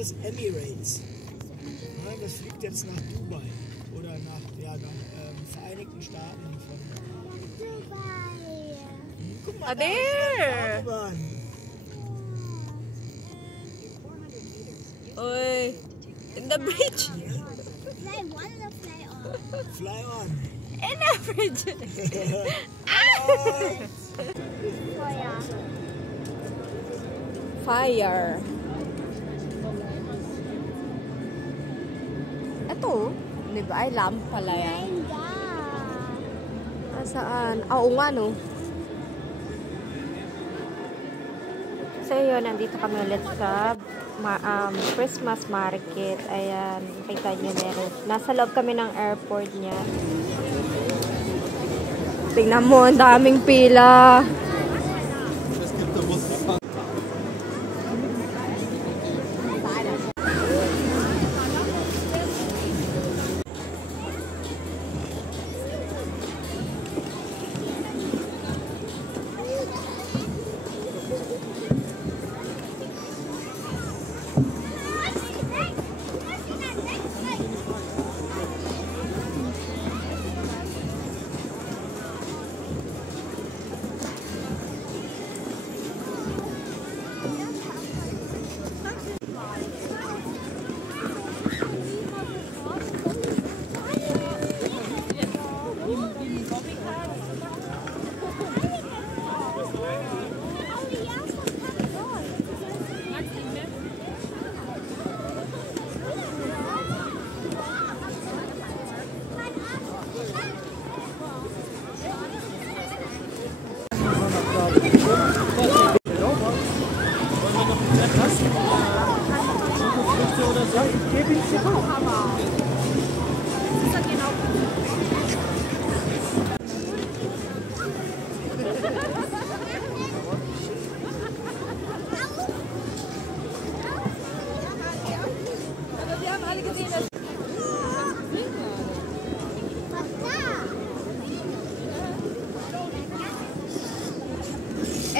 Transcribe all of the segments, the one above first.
ist Emirates. Ja, das fliegt jetzt nach Dubai oder nach Vereinigten Staaten von Dubai. Guck mal, there! Oi, in the bridge. Fly one or fly on? Fly on. In the bridge. Fire. Ito, di ba? Ay, lamp pala yan. Saan? Oo nga, no? So, yun, nandito kami ulit sa Christmas market. Ayan, kita nyo meron. Nasa loob kami ng airport niya. Tingnan mo, ang daming pila.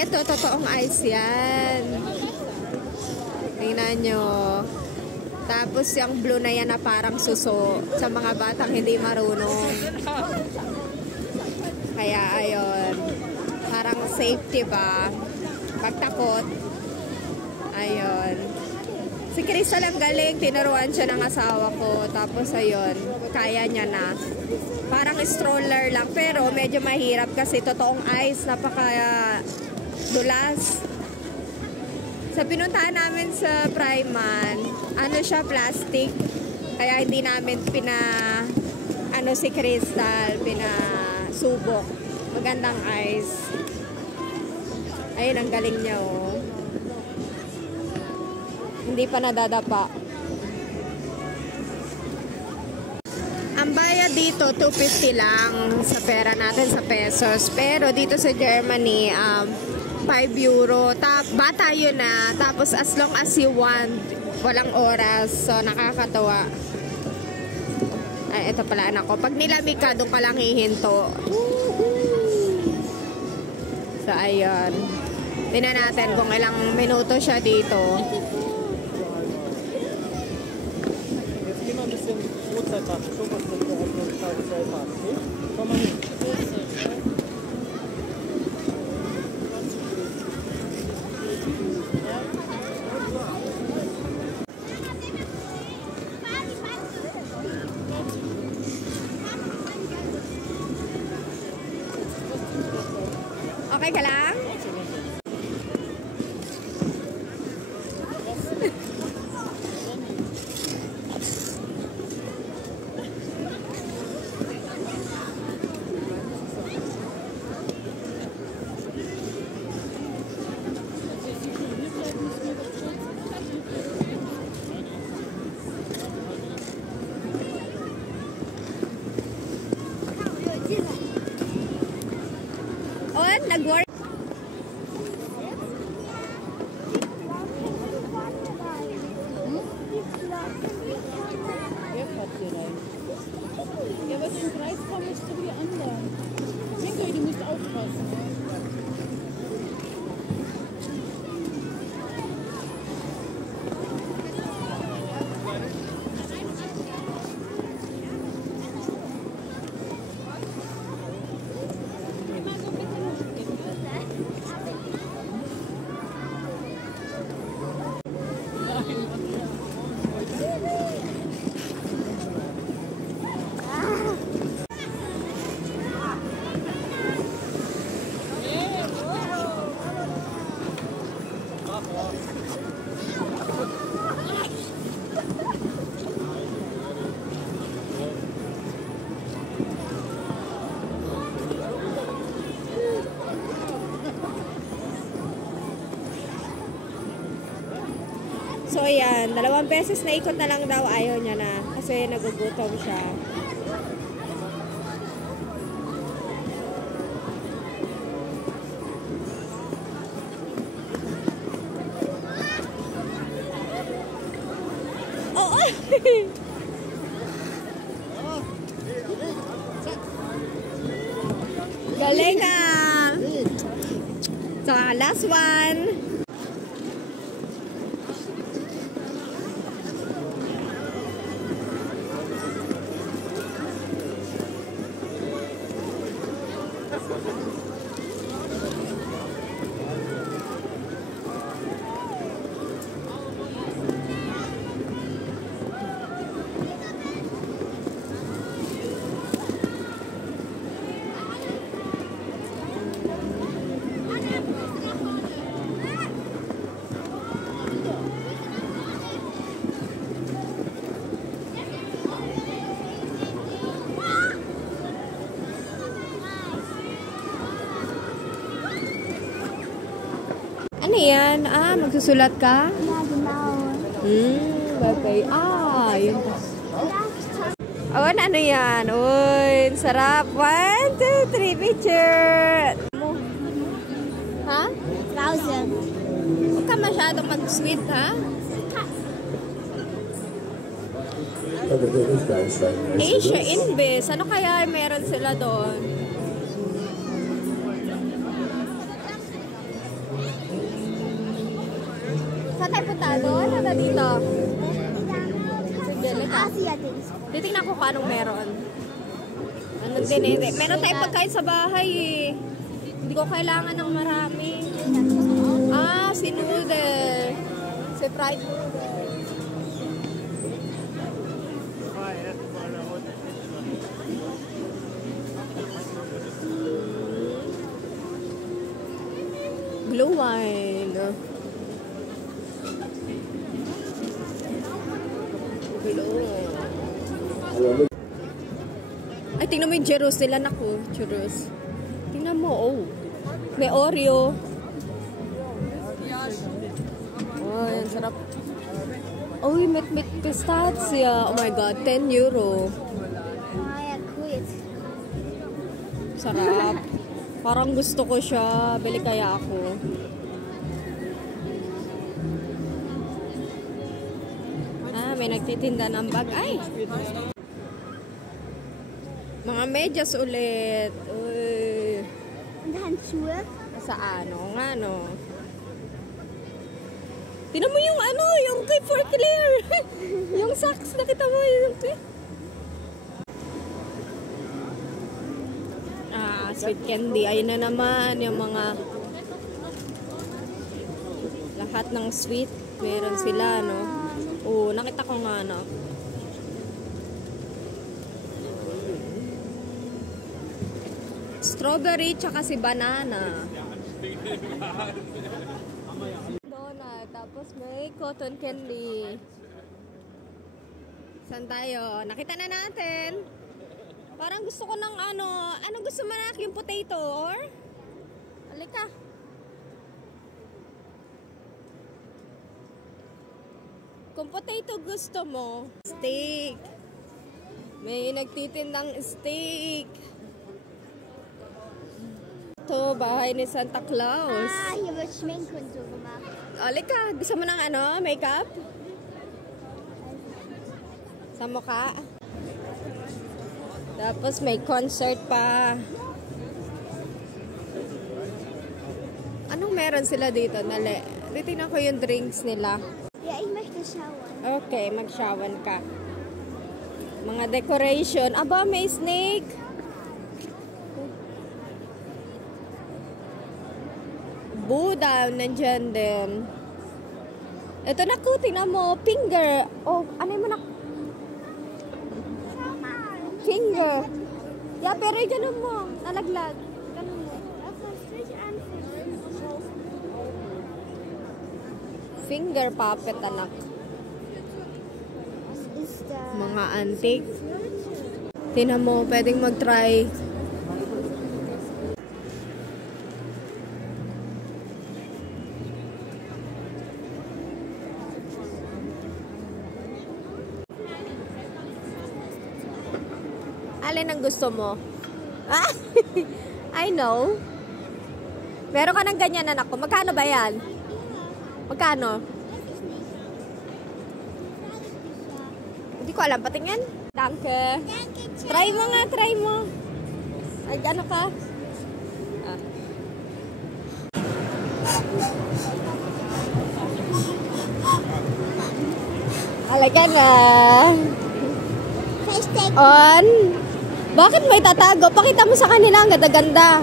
Ito, totoong ice yan. Tingnan nyo. Tapos yung blue na yan na parang suso sa mga batang hindi marunong. Kaya ayun. Parang safety ba? Pagtakot. Ayun. Si Crystal ang galing. Tinuruan siya ng asawa ko. Tapos ayun. Kaya niya na. Parang stroller lang. Pero medyo mahirap kasi totoong ice. Napaka dulas. Sa pinuntahan namin sa Priman, ano siya, plastic. Kaya hindi namin si Crystal, pinasubok. Magandang ice. Ayun, ang galing niya, oh. Hindi pa nadadapa. Ang bayad dito, 250 lang sa pera natin sa pesos. Pero dito sa Germany, 5 euro. Bata yun na. Tapos as long as you want, walang oras. So, nakakatawa. Ay, ito pala anak ko. Pag nilamig ka, doon ka lang hihinto. So, ayun. Tingnan natin kung ilang minuto siya dito. Okay ka lang? On, nag-work. So, ayan. 2 beses na ikot na lang daw. Ayaw niya na. Kasi nagugutom siya. Oh! Galing na! So, last one. Ano yan? Ah, magsusulat ka? Ja, genau. Okay. Ah, yun. Awan, ano yan? Uy, sarap. 1, 2, 3, picture. Ha? Draußen. Huwag ka masyadong mag-sweet, ha? Asia Inbis. Ano kaya meron sila doon? Saan tayo punta doon? Ano dito? Sige, lika. Asia-Dings. Titingnan ko kung anong meron. Ano din eh. Meron tayong pagkain sa bahay eh. Hindi ko kailangan ng marami. Ah, si noodle. Si fried noodle. Blue wine. Ay, tingnan mo yung churros nila. Naku, churros. Tingnan mo, oh. May Oreo. Oh, yan, sarap. Oh, met pistachio. Oh my God, 10 euro. Ah, ja, cool. Sarap. Parang gusto ko siya. Bili kaya ako. Ah, may nagtitinda ng bag. Ay! Mga medyas ulit. Uy. Und Handschuhe? Sa ano nga, no? Tinan mo yung ano, yung kay For Claire. Yung socks, nakita mo yung Ah, sweet candy. Ayun na naman, yung mga lahat ng sweet. Meron sila, no? Oo, nakita ko nga, no? Strawberry, tsaka si banana. Donut, tapos may cotton candy. Saan tayo? Nakita na natin. Parang gusto ko ng ano. Anong gusto mo na? Yung potato, or? Halika. Kung potato gusto mo, steak. May nagtitindang steak. Ito, bahay ni Santa Claus. Ah, hier wird Schminke und so gemacht. Halika, gusto mo ng ano, makeup? Sa mukha. Tapos may concert pa. Anong meron sila dito? Nali. Titignan ko yung drinks nila. Ja, ich möchte schauen. Okay, mag-showan ka. Mga decoration. Aba, may snake. Buddha, nandyan din. Ito na ko, tingnan mo. Finger. Oh, ano mo na? Schau mal. Finger. Yeah, pero ganun mo. Nalaglag. Ganun mo. Das ist nicht anfühlen. Finger puppet, anak. Was ist da? Mga antique. Tingnan mo, pwedeng mag-try. Alin ang gusto mo? Ah, I know. Meron ka ng ganyan, anak ko. Magkano ba yan? Magkano? Hindi ko alam. Patingin. Danke. Try mo nga, try mo. Ay, ano ka? Ah. Alaga na. On. Bakit mo itatago? Pakita mo sa kanila. Ang ganda-ganda.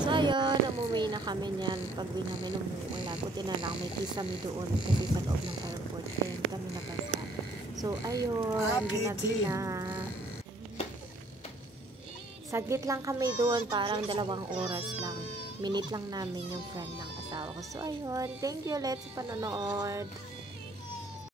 So, ayun. Umuwi na kami niyan. Pag uwi namin umuwi. Buti na lang. May kisame doon. Kasi sa loob ng airport. Kaya kami nabasa. So, ayun. Ginabi na. Saglit lang kami doon. Parang 2 oras lang. Minute lang namin yung friend ng asawa ko. So, ayun. Thank you ulit sa panonood.